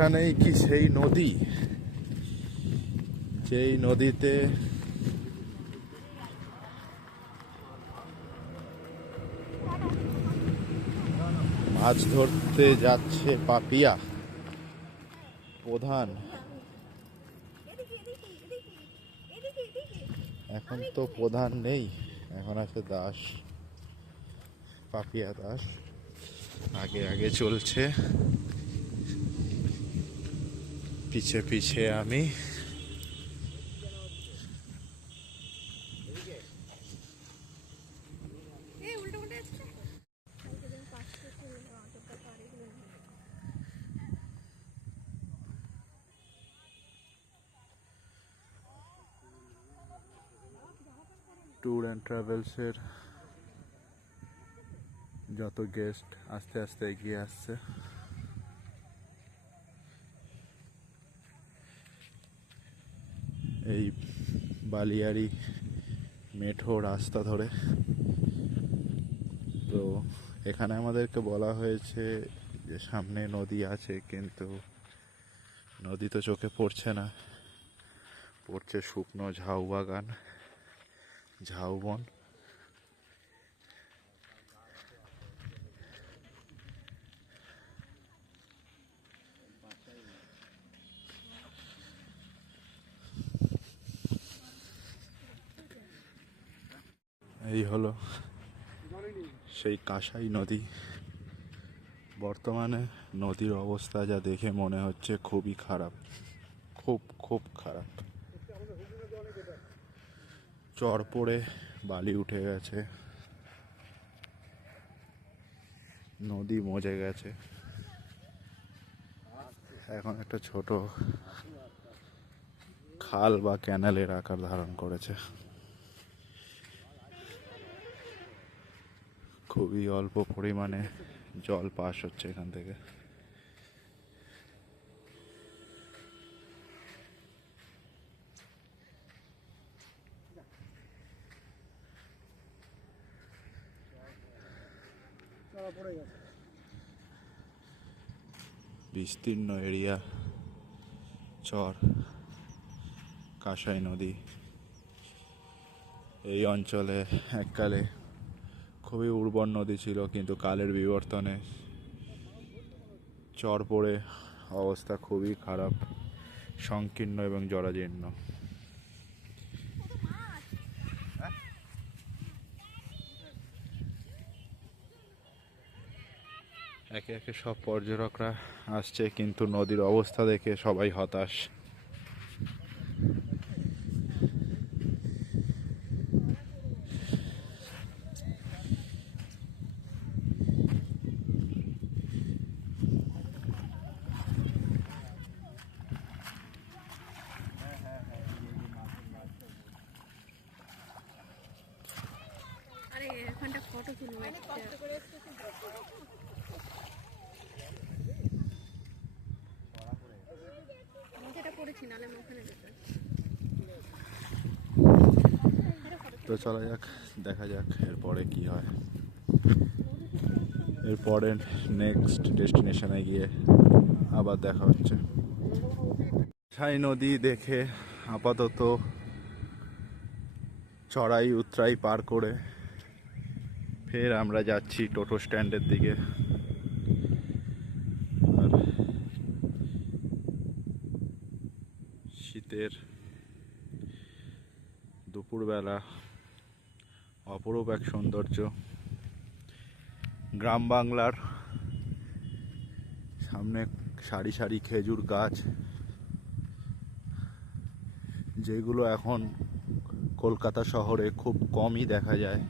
এখানেই কি সেই নদী? যেই নদীতে মাছ ধরতে যাচ্ছে পাপিয়া, প্রধান। এখন তো প্রধান নেই, এখন আছে দাস, পাপিয়া দাস। আগে আগে চলছে। পিছে পিছে আমি। ট্যুর অ্যান্ড ট্রাভেলসের যত গেস্ট আস্তে আস্তে এগিয়ে আসছে। এই বালিয়ারি মেঠো রাস্তা ধরে। তো এখানে আমাদেরকে বলা হয়েছে যে সামনে নদী আছে, কিন্তু নদী তো চোখে পড়ছে না। পড়ছে শুকনো ঝাউ বাগান ঝাউবন। এই হলো সেই কাঁসাই নদী। বর্তমানে নদীর অবস্থা যা দেখে মনে হচ্ছে খুবই খারাপ। খুব খুব খারাপ। চর পড়ে, বালি উঠে গেছে। নদী মজে গেছে। এখন একটা ছোট খাল বা ক্যানেলের আকার ধারণ করেছে। খুবই অল্প পরিমাণে জল পাস হচ্ছে এখান থেকে। বিস্তীর্ণ এরিয়া, চর, কাঁসাই নদী। এই অঞ্চলে এককালে খুবই উর্বর নদী ছিল, কিন্তু কালের বিবর্তনে চর পড়ে অবস্থা খুবই খারাপ, সংকীর্ণ এবং জরাজীর্ণ। একে একে সব পর্যটকরা আসছে, কিন্তু নদীর অবস্থা দেখে সবাই হতাশ আরে এখানটা ফটো তুলবো একটা আমি যেটা পড়েছি নাহলে আমি ওখানে যেতাম তো চলা যাক, দেখা যাক এরপরে কি হয়। এরপরে নেক্সট ডেস্টিনেশনে গিয়ে আবার দেখা হচ্ছে। ছাই নদী দেখে আপাতত চড়াই উতরাই পার করে ফের আমরা যাচ্ছি টোটো স্ট্যান্ডের দিকে আর শীতের দুপুরবেলা অপরূপ এক সৌন্দর্য, গ্রাম বাংলার সামনে সারি সারি খেজুর গাছ, যেগুলো এখন কলকাতা শহরে খুব কমই দেখা যায়।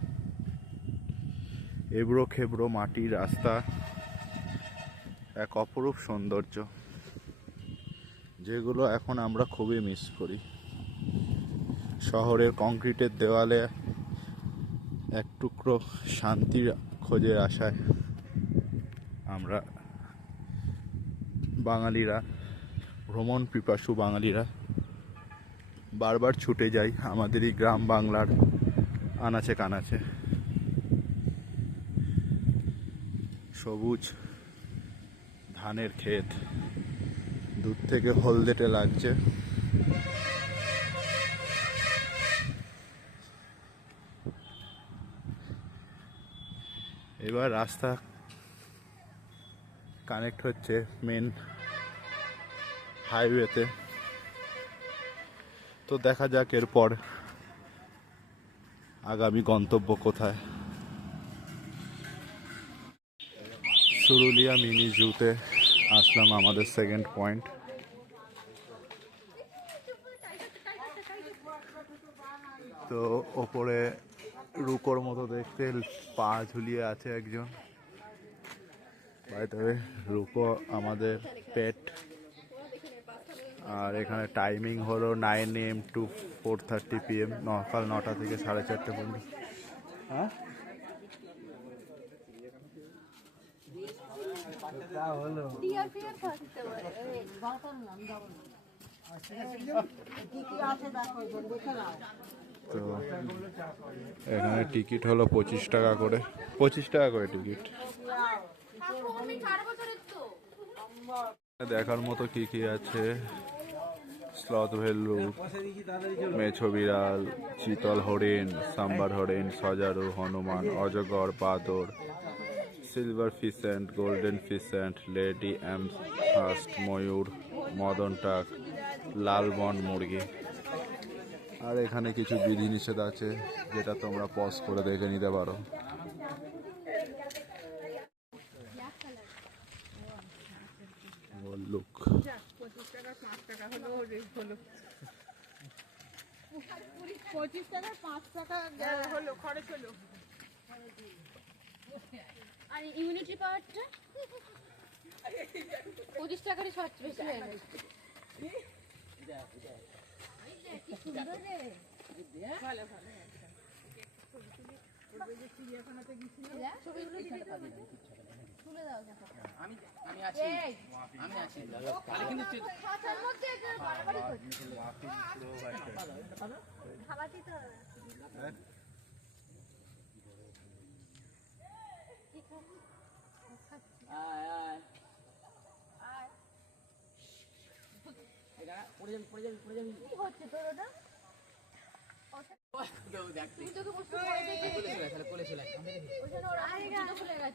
এবড়ো খেবড়ো মাটির রাস্তা, এক অপরূপ সৌন্দর্য। যেগুলো এখন আমরা খুবই মিস করি। শহরের কংক্রিটের দেওয়ালে এক টুকরো শান্তির খোঁজের আশায় আমরা বাঙালিরা, ভ্রমণ পিপাসু বাঙালিরা বারবার ছুটে যাই আমাদের এই গ্রাম বাংলার আনাচে কানাচে। সবুজ ধানের ক্ষেত দূর থেকে হলদেটে লাগছে। এবার রাস্তা কানেক্ট হচ্ছে মেন হাইওয়েতে তো দেখা যাক এরপর আগামী গন্তব্য কোথায়। সুরুলিয়া মিনি জুতে আসলাম আমাদের সেকেন্ড পয়েন্ট তো ওপরে রুকোর মতো দেখতে পা ঝুলিয়ে আছে একজন। রুকো আমাদের পেট আর এখানে টাইমিং হলো nine AM to four thirty PM সকাল নটা থেকে সাড়ে চারটে পর্যন্ত। হ্যাঁ? তো এখানে টিকিট হলো পঁচিশ টাকা করে। পঁচিশ টাকা করে টিকিট। দেখার মতো কি কি আছে? স্লথ ভেল্লুক মেছো বিড়াল, চিতল হরিণ, সাম্বার হরিণ, সজারু, হনুমান, অজগর, বাদর। Silver pheasant golden pheasant lady Amherst first ময়ূর মদন টাক লাল বন মুরগি আর এখানে কিছু বিধিনিষেধ আছে যেটা তোমরা পজ করে দেখে নিতে পারো। লুক পঁচিশ টাকা পাঁচ টাকা। হলো খরচ হলো। আর ইমিউনিটি পাওয়ারটা পঁচিশ টাকারই সবচেয়ে বেশি হয়ে গেছে। আমি আমি আছি। আমি আছি খাঁচার মধ্যে এটা আয় আয় এই দাঁড়া, পড়ে যাবি পড়ে যাবি পড়ে যাবি কি হচ্ছে তোর ওটা বসে পড়ে দেখে কোলে চলে আয়, চলে আয়।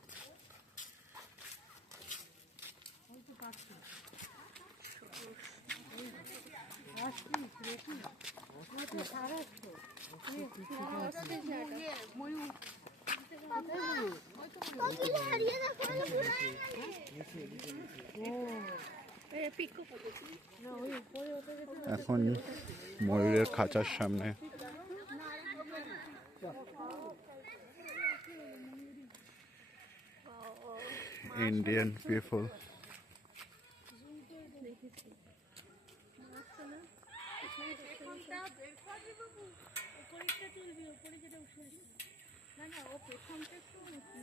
তুলে আয় আয় আয় ঠান্ডা জ্যাকেট না একটা সবাই দেখছে ও গাইডা মাফিন মাফিন ঠান্ডা জ্যাকেট দেয়নি আর সুন্দর দাঁড়িয়ে আছে দেখিস ভাল্লুক দেখা কমপ্লিট করে কি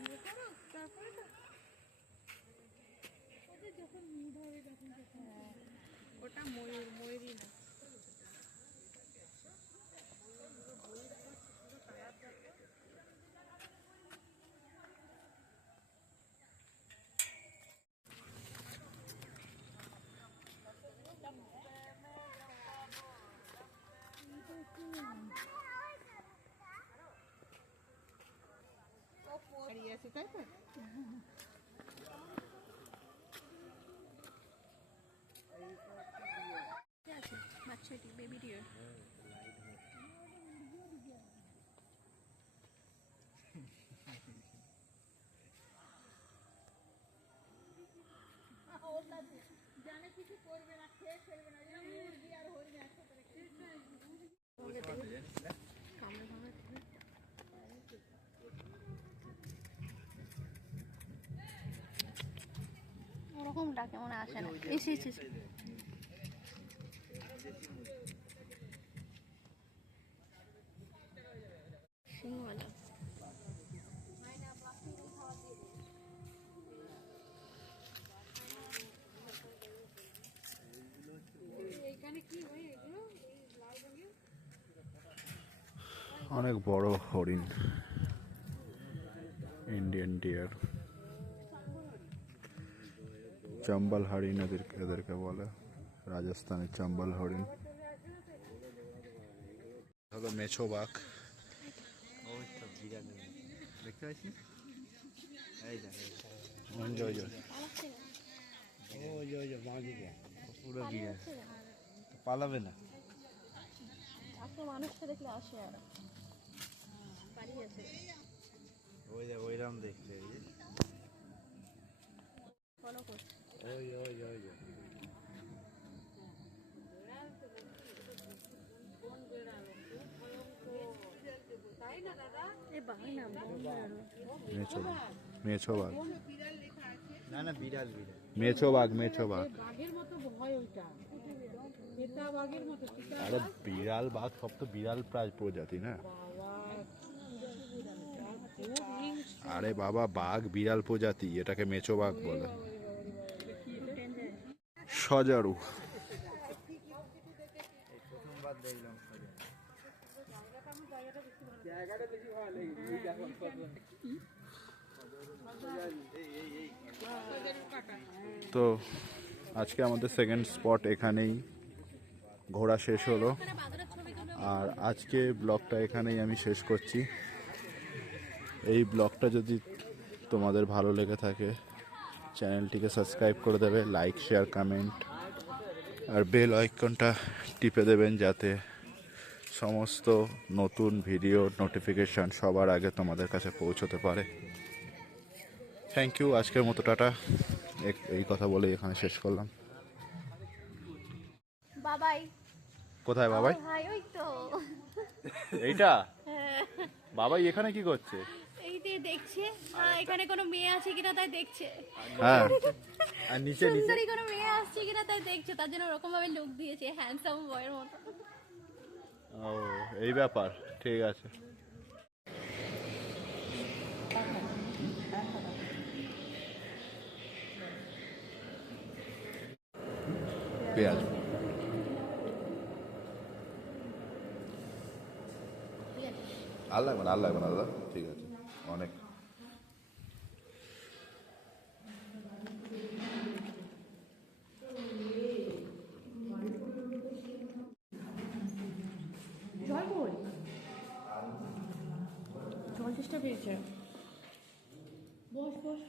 সুন্দর না। রাস্তাগুলো এখন যাচ্ছি সারস দেখতে এখন ময়ূরের খাঁচার সামনে ইন্ডিয়ান পিপল ওটা ময়ূর ময়ূরই না হারিয়ে আছে তাই তো বাচ্চাটি বেবি ডাকে মনে আসে না এসে এসে এসে। অনেক বড় হরিণ। Indian deer. চম্বল হরিণ এদেরকে এদেরকে বলে। রাজস্থানের চম্বল হরিণ হলো মেছো বাঘ। দেখতে পুরো বিরাট পালাবে না। মানুষকে দেখলে আসে আর ওই যে ওইরকম দেখতে না বাঘ না না বিড়াল বাঘ বাঘের মতো ভয় ওইটা এটা বাঘের মতো চিতা আরে বিড়াল বাঘ সব তো বিড়াল প্রায় প্রজাতি না? আরে বাবা বাঘ বিড়াল প্রজাতি এটাকে মেছো বাঘ বলে। সজারু তো আজকে আমাদের সেকেন্ড স্পট এখানেই ঘোরা শেষ হলো। আর আজকে ব্লগটা এখানেই আমি শেষ করছি। এই ব্লগটা যদি তোমাদের ভালো লেগে থাকে চ্যানেলটিকে সাবস্ক্রাইব করে দেবে লাইক শেয়ার কমেন্ট আর বেল আইকনটা টিপে দেবেন যাতে সমস্ত নতুন ভিডিও নোটিফিকেশান সবার আগে তোমাদের কাছে পৌঁছতে পারে। থ্যাংক ইউ আজকের মতো টাটা। এক- এই কথা বলে এখানে শেষ করলাম। বাবাই। কোথায় বাবাই? ভাই ওই তো। এইটা? বাবাই এখানে কি করছে? দেখছে এখানে কোনো মেয়ে আছে কিনা তাই দেখছে। হ্যাঁ। আর নিচে নিচে। সুন্দরী কোনো মেয়ে আসছে কিনা তাই দেখছে তার জন্য ওরকম ভাবে লুক দিয়েছে হ্যান্ডসাম বয়ের মতো। ও এই ব্যাপার ঠিক আছে। পেঁয়াজ। আর লাগবে না আর লাগবে না দাদা ঠিক আছে। চেষ্টা পেয়েছে। বস বস।